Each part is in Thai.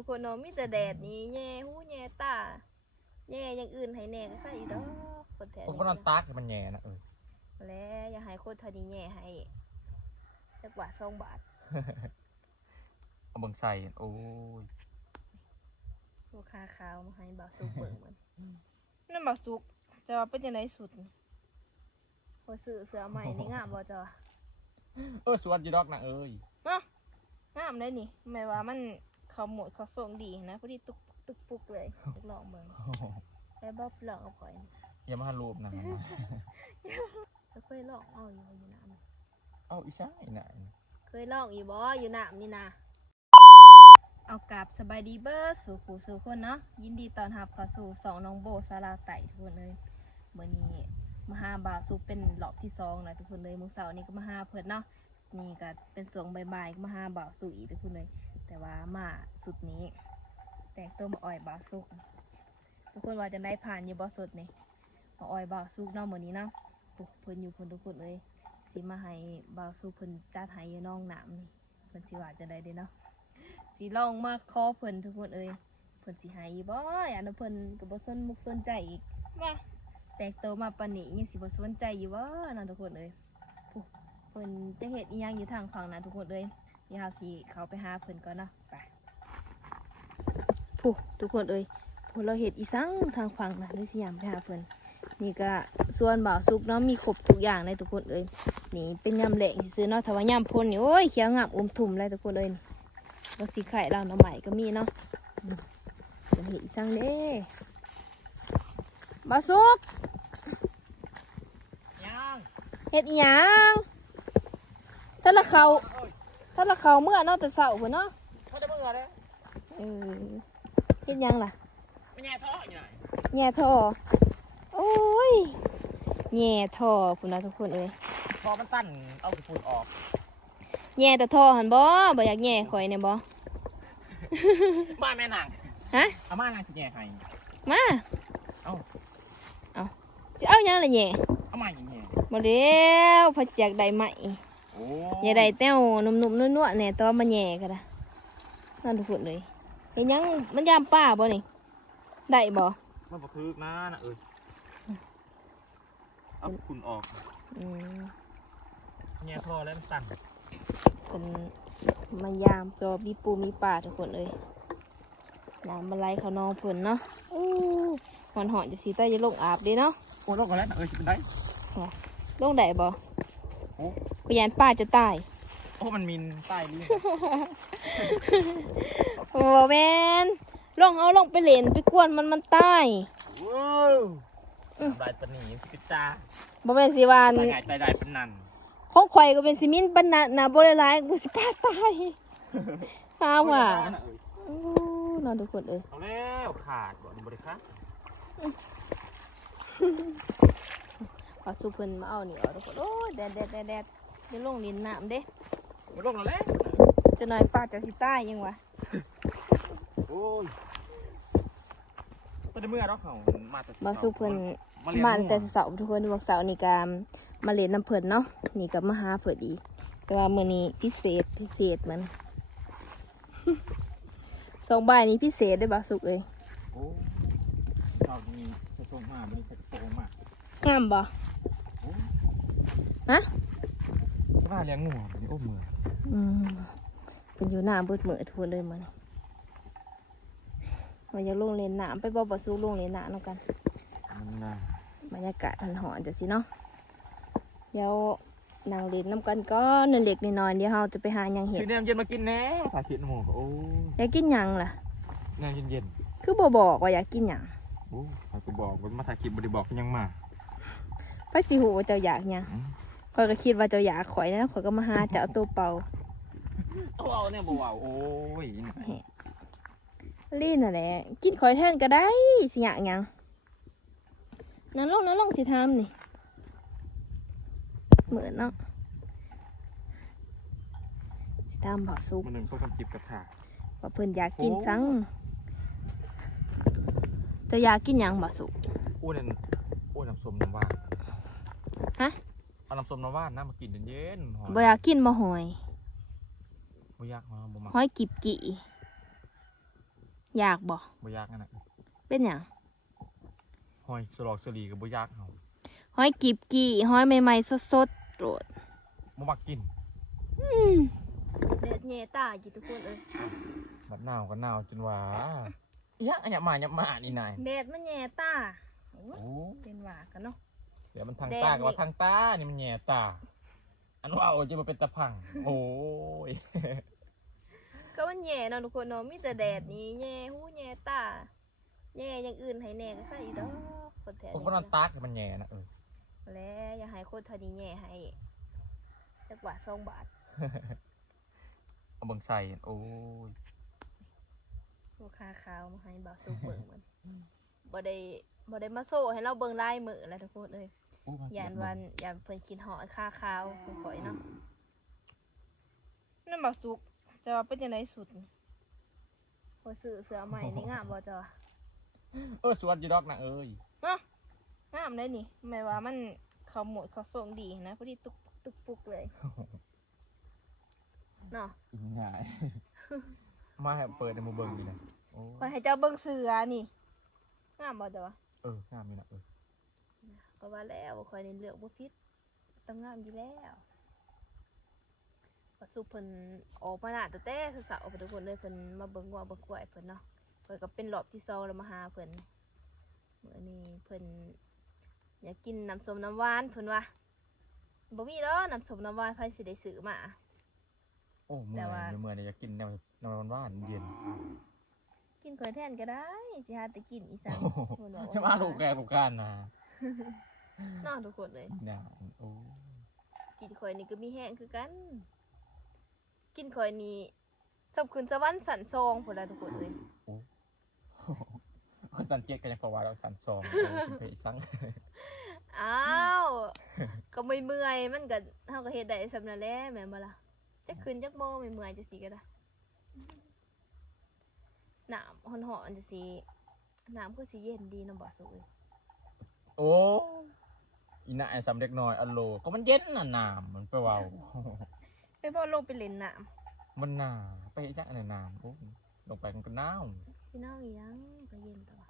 ทุกคนเนาะมีแต่แดดนี่แย่หูแย่ตาแย่อย่างอื่นให้แน่ก็ใครอีกดอกคนแถว ผมก็นอนตากมันแย่นะแล้วอย่าให้คนเท่านี้แย่ให้จักบาท2 บาท เอาเบิ่งใส่โอ้ยลูกค้าขาวมาให้บ่าวสุกเบิ่งมันนั่นบ่าวสุกจะว่าเป็นจังไดสุดพอซื้อเสื้อใหม่นี่งามบ่จ้ะ สวัสดีดอกนะเนาะงามเลยนี่หมายว่ามันเขาหมดเขาส่งดีนะพอดีตุกตุกปุกเลยลองเบิ่งแล้วบ่ลองเอาข่อย อย่ามารูปนะ จะเคยลองเอาอยู่น้ำ เอาอีช่างไหน เคยลองอยู่บ่อยู่น้ำนี่นะเอากลับสบายดีเบอร์สู่ผู้สู่คนเนาะยินดีต้อนรับเข้าสู่2น้องโบสาราไต่ทุกคนเลยมื้อนี้มาหาบ่าวสุกเป็นรอบที่2แล้วทุกคนเลยมื้อเสาร์นี้ก็มาหาเพิ่นเนาะนี่ก็เป็นสวงบ่ายๆก็มาหาบ่าวสุกอีกทุกคนเลยแต่ว่ามาสุดนี้แตกตัวมาอ่อยบ่าวสุกทุกคนว่าจะได้ผ่านอยู่บ่สุดนี่มาอ่อยบ่าวสุกเนาะมื้อนี้เนาะปุ๊เพิ่นอยู่เพิ่นทุกคนเลยสิมาให้บ่าวสุกเพิ่นจัดให้อยู่น้องน้ำนี่เพิ่นสิว่าจะได้เด้เนาะสิลองมาขอเพิ่นทุกคนเอ้ยเพิ่นสิให้บ่อันนั้นเพิ่นก็บ่สนมุกสนใจอีกมาแตกโตมาปานนี้ยังสิบ่สนใจอยู่บ่นั่นทุกคนเอ้ยปุ๊เพิ่นจะเฮ็ดอีหยังอยู่ทางฝั่งนั้นทุกคนเอ้ยเดี๋ยวเฮาสิเข้าไปหาเพิ่นก่อนเนาะไปปุ๊ทุกคนเอ้ยพวกเราเฮ็ดอีสังทางฝั่งนั้นเลยสิยามไปหาเพิ่นนี่ก็ส่วนบ่าวสุกเนาะมีครบทุกอย่างเลยทุกคนเอ้ยนี่เป็นยำแหลงซื่อๆเนาะถ้าว่ายำพ่นนี่โอ้ยเขียวงามอุ้มทุ่มเลยทุกคนเอ้ยว่าสีไข่เราหน่อใหม่ก็มีเนาะเป็นเห็ดอีสังเด้บ่าวสุก ยัง เห็ดอีหยังถ้าละเขาเมื่อเนาะแต่เช้าพุ่นเนาะ เขาจะเมื่อเลย เห็ดหยังล่ะ ไม่แย่ท้ออยู่ไหน แง่ท่อโอ้ยแง่ท่อพุ่นนะทุกคนเอ้ย พอมันสั้นเอากระปุกออก แง่แต่ท่อหันบ่อยากแง่ข่อยเนี่ยบ่ บ้านแม่นาง ฮะ เอามานางสิแย่ให้ มาเอาสิเอาหยังล่ะแง่ เอามาอย่างเงี้ย บ่แล้วพอสิอยากได้ใหม่ โอ้ อยากได้แต้วนุ่มๆนัวๆแน่แต่ว่ามันแย่ก็ได้นั่นทุกคนเลยเฮ็ดหยังมันยามป้าบ่นี่ได้บ่ มันบ่ทึกนะเอาคุณออก อืม แย่ท้อแล้วมันสั้น เป็นมันยามก็มีปูมีป่าทุกคนเลยน้ำมาไหลเขานองเพิ่นเนาะอู้หอนๆจะสีใต้จะลงอาบเด้เนาะ โอ้ลงกันแล้วนะเป็นได้ ลงได้บ่ โอ้ กูยานป้าจะตาย โอ้มันมีใต้ลิ้น โอ้แม่นลงไปเล่นไปกวนมันตาย ว้าวลายปนีสิจ้า บ่แม่นสิวาน ลายไงลายได้เป็นนัน ของข่อยก็เป็นซีมินต์บรรณาหนาบ่ได้หลายกูสิป้าตายหาว่าอู้นอนทุกคนเอ้ย เอาแล้วขาดบ่บริค่ะ ขอสู้เพิ่นมาเอานี่เอาทุกคนโอ้ยแดดเดี๋ยวลงเล่นน้ำเด้ ลงแล้ว จะหน่อยป้าเจ้าสิตายยังวะ โอ้ยเป็นเมื่อเราเขามาแต่ บ่สู้เพิ่นมาตั้งแต่เสาร์ทุกคนวันเสาร์นี่ก็มาเล่นน้ำเพิ่นเนาะนี่ก็มาหาเพิ่นอีกแต่ว่ามื้อนี้พิเศษมัน 2 บ่ายนี้พิเศษได้บ่สุกเอ้ย โอ้เรามีกระทงมาไม่ได้กระทงมาง ามบ่ฮะ ว่าเลี้ยงงูนี่โอ้มือ เป็นอยู่น้ำเบิดมื้อทุกคนเลยมันว่าอยากลงเล่นน้ำไปบ่สู้ลงเล่นน้ำนำกัน มันน่ะ บรรยากาศหอนๆจังซี่เนาะเดี๋ยวนั่งเล่นน้ำกันก่อนเล็กๆน้อยๆเดี๋ยวเราจะไปหาหยังเห็ด ชื่อแนมเย็นมากินแน่ถ่ายคลิปหมูโอ้ อยากกินหยังล่ะ แนมเย็น คือบ่บอกว่าอยากกินหยัง โอ้ถ่ายกูบอกว่ามาถ่ายคลิปบริบอกยังมา ไปสิหูว่าเจ้าอยากหยังข่อยก็คิดว่าเจ้าอยากข่อยนะข่อยก็มาหาเจ้าตัวเป่า เอาเนี่ยบ่าวโอ้ย ลี่น่ะแหละกินข่อยแทนก็ได้สิอยากหยังนั่นลงสิทำนี่เหมือนเนาะสิทำบ่สุก มันหนึ่งเขาทำคลิปกับถ่าย ว่าเพิ่นอยากกินซังเจะอยากกินหยังบ่สุก โอ้เนี่ยโอ้น้ำส้มน้ำว่าน ฮะ เอาน้ำส้มน้ำว่านน้ำมากินเย็นๆ บ่อยากกินบ่หอย บ่ยากมาบ่มา หอยกิบกี่ โ อยากบ่ บ่ยากนั่นน่ะ เป็นหยัง หอยสลอกสลีก็บ่ยากเฮา หอยกีบกี่หอยใหม่ๆสดๆโดด บ่มักกิน เด็ดแย่ตากี่ทุกคนเอ้ย บัดหนาวก็หนาวจนว่าอีหยังอันหยับมานี่นาย แดดมันแย่ตาโอ้ย โอ้ เป็นหว่ากันเนาะ เดี๋ยวมันทาง แดง ตาก็ว่า นี่ ทางตานี่มันแหย่ตา อันว่าเอาจะมาเป็นตะพัง โอ้ย ก็มันแย่เนาะทุกคนเนาะมีแต่แดดนี่แย่หูแย่ตาแย่อย่างอื่นให้แน่ก็ใช่อีดอกคนแท้ พวกมันนอนตากมันแหย่นะแล้วอย่าให้คนเทานี้แย่ให้จักบาท2 บาท เอาเบิ่งใส่โอ้ย ลูกค้าขาวมาให้บ่าวสุกเบิ่งมันบ่ได้มาโซ่ให้เราเบิ่งลายมือแล้วทุกคนเลย โอ้ม ยานวันยานเพิ่นกินหอดค่าขาวคือข่อยเนาะนั่นบ่าวสุกจะว่าเป็นจังไดสุดพอซื้อเสื้อใหม่นี่งามบ่จ้ะ สวัสดีดอกนะเอ้ย เนาะงามเลยนี่หมายว่ามันเขาหมดเขาส่งดีนะพอดีตุกตุกปุกเลยเนาะ อินง่าย มาให้เปิดในมือเบิ่งดีนะโอ้ ข่อยให้เจ้าเบิ่งเสื้อนี่งามบ่จ้ะ งามนี่นะก็ว่าแล้วข่อยนี่เลือกบ่ผิดต้องงามอยู่แล้วก็สุเพิ่นออกมาหน้าตั้งแต่เช้าๆไปทุกคนเลยเพิ่นมาเบิ่งว่าเบิ่งกล้วยเพิ่นเนาะเพิ่นก็เป็นรอบที่2แล้วมาหาเพิ่นมื้อนี้เพิ่นอยากกินน้ำส้มน้ำหวานเพิ่นว่าบ่มีดอกน้ำส้มน้ำหวานไผสิได้ซื้อมา โอ้เมื่ แต่ว่า อยเมื่อยเนี่ยอยากกินแนวหวานๆเย็น กินข่อยแทนก็ได้สิหาแต่กินอีสัง โอ้โห เพิ่นว่า จะมาลูกแกลูกการนะ เนาะทุกคนเลย น่าโอ้ กินข่อยนี่ก็มีแห้งคือกัน กินข่อยนี่สำคืนสวรรค์สันซองพุ่นล่ะทุกคนเลย คนสันเกตกันยังพอว่าเราสันซองไปอีกสัง อ้าว ก็ไม่เมื่อยมันก็เฮาก็เฮ็ดได้สำนั้นแหละแม่นบ่ล่ะจักคืนจักโมงไม่เมื่อยจังซี่ก็ได้น้ำร้อนๆจังซี่น้ำคือสิเย็นดีเนาะบ่สุกเอ้ย โอ้อีน่าไอ้สำเด็กน้อยอัลโลก็มันเย็นน่ะน้ำมันไปเว่า ไปบ่ลงไปเล่นน้ำ มันหนาไปจักในน้ำโอ้ลงไปมันก็หนาว สิหนาวอีหยังก็เย็นแต่ว่า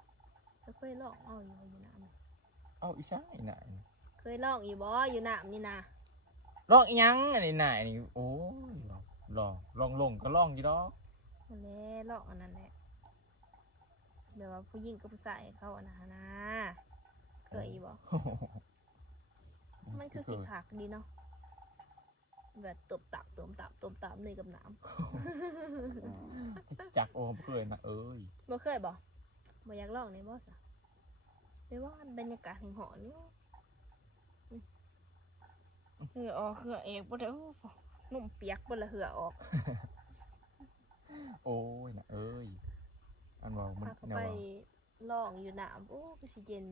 จะเคยลองเอาอยู่บ่อยู่น้ำนี่ เอาอีช่างอีน่า เคยลองอยู่บ่อยู่น้ำนี่นะ ลองอีหยังอันนี้น่าอันนี้โอ้ยลองลงก็ลองอยู่ดอก นั่นแหละลอกอันนั้นแหละแบบว่าผู้หญิงกับผู้ชายเขาอันนั้นนะเคยอยู่บ่มันคือสิผักดีเนาะแบบตบตับนี่กับน้ จักโอ้เพื่อนนะเอ้ย ำบ่เคยบ่บ่อยากลองนี่บ่ซะแต่ว่าบรรยากาศแห่งหอนี่เหือออกเหือเอกบ่ได้โอ้นุ่มเปียกบ่ละเหือออก โอ้ยนะเอ้ยอันว่ามัน พาเขา แนว ไป ว่า ลองอยู่น้ำโอ้ก็สิเย็น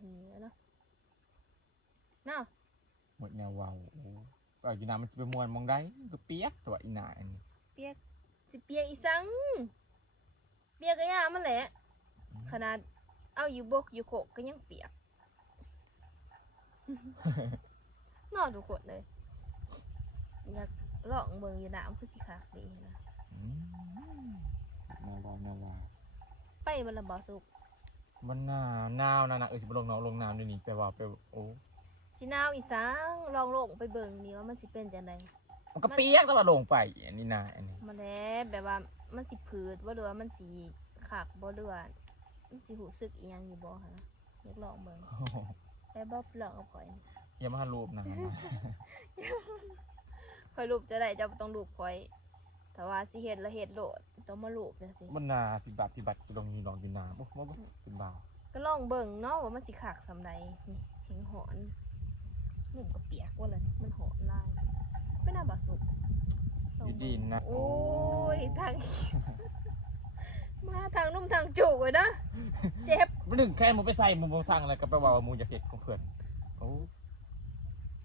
หีแล้วเนาะเนาะ หมดแนวเว้าโอ้ก็อีน่ามันจะไปมวนมองได้ก็เปียกตัวอีน่าอันนี้ เปียกสิเปียกอีสังเปียกก็ยามันแหละขนาดเอาอยู่บกอยู่โขกก็ยังเปียก นอนทุกคนเลยอยากลองเบิ่งอยู่น้ำคือสิคักดีนะ แนวว่า ไปมันละบ่สุก มันหนาวนะสิบ่ลงน้ำด้วยนี่แปลว่าไปโอ้ สิหนาวอีสังลองลงไปเบิ่งนี่ว่ามันสิเป็นจังได มันก็เปียกแล้วว่าลงไปอันนี้น่าอันนี้ มันแหละแบบว่ามันสิผืดบ่หรือว่ามันสิคักบ่หรือว่ามันสิรู้สึกอีหยังอยู่บ่หั่นนะอยากลองเบิ่ง ไปบ่ลองเอาข่อย อย่ามารูปนะ ข่อยรูปจะได้เจ้าบ่ต้องรูปข่อยแต่ว่าสิเฮ็ดละเฮ็ดโลดต้องมารูปจังซี่ มันพิบัติลงอยู่หนองอยู่น้ำโอ้บ่เป็นบ่าว ก็ลองเบิ่งเนาะว่ามันสิคักสำใดนี่แข็งหอนนุ่มก็เปียกว่าเลยมันหอนลายไม่น่าบาสุกลองเบิ่ง ดีๆนะ โอ้ยทาง มาทางนุ่มทางจุกเลยนะเจ็บ มันดึงแค่มึงไปใส่มึงทางอะไรก็ไปว่ามึงจะเก็บของเพื่อนโอ้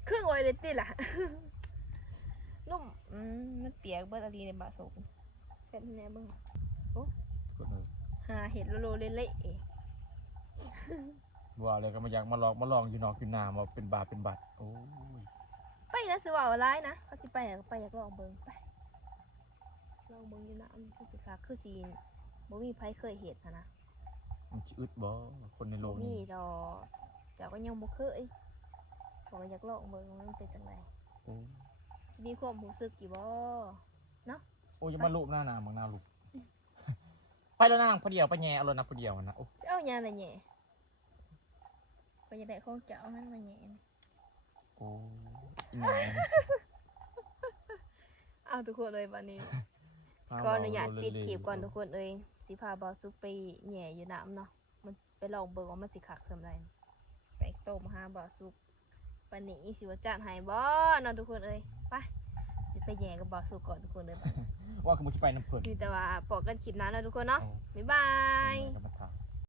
เครื่องไวเลยติล่ะ นุ่มมันเปียกเบิดอะไรในบาสุกเสร็จแน่เบิ่ง ก็เลย หาเห็ดโลเละๆเอง ว่าเลยก็มาอยากมาลองอยู่นอกอยู่น้ำว่าเป็นบาเป็นบัตรโอ้ย ไปนะสิว่าอะไรนะเขาสิไปอยากไปอยากลองเบิ่งไปลองเบิ่งอยู่นะคือสิคักคือสิ บ่มีไผเคยเห็นนะ มันสิอึดบ่คนในโล บ่ ก มี นี้ ดอกแต่ก็ยังบ่เคยก็อยากลองเบิ่งว่ามันเป็นจังได โอ้ สิมีความรู้สึกอยู่บ่ โอ้ยอย่ามาลูบหน้านางมึงหน้าลูก ไปแล้วนางผู้เดียวไปแย่เอารถนะผู้เดียวนะโอ้ สิเอาหยังล่ะแหน่ก็อยากได้ของเจ้ามันมาแหน่นี่ โอ้อีนาง เอาทุกคนเลยบัดนี้ ก็อนุญาตปิดคลิปก่อนทุกคนเอ้ยสิพาบอสุกไปแหย่อยู่น้ำเนาะมันไปลองเบิ่งว่ามันสิคักสำไรไปต้มหาบอสุกปานนี้สิว่าจานให้บ่เนาะทุกคนเอ้ยไปสิไปแหย่กับบอสุกก่อนทุกคนเลยบัดนี้ ว่าคือมึงสิไปน้ำเพิ่น มีแต่ว่าปอกกันคลิปนั้นแล้วทุกคนเนาะ โอ้ บ๊ายบาย กรรมฐาน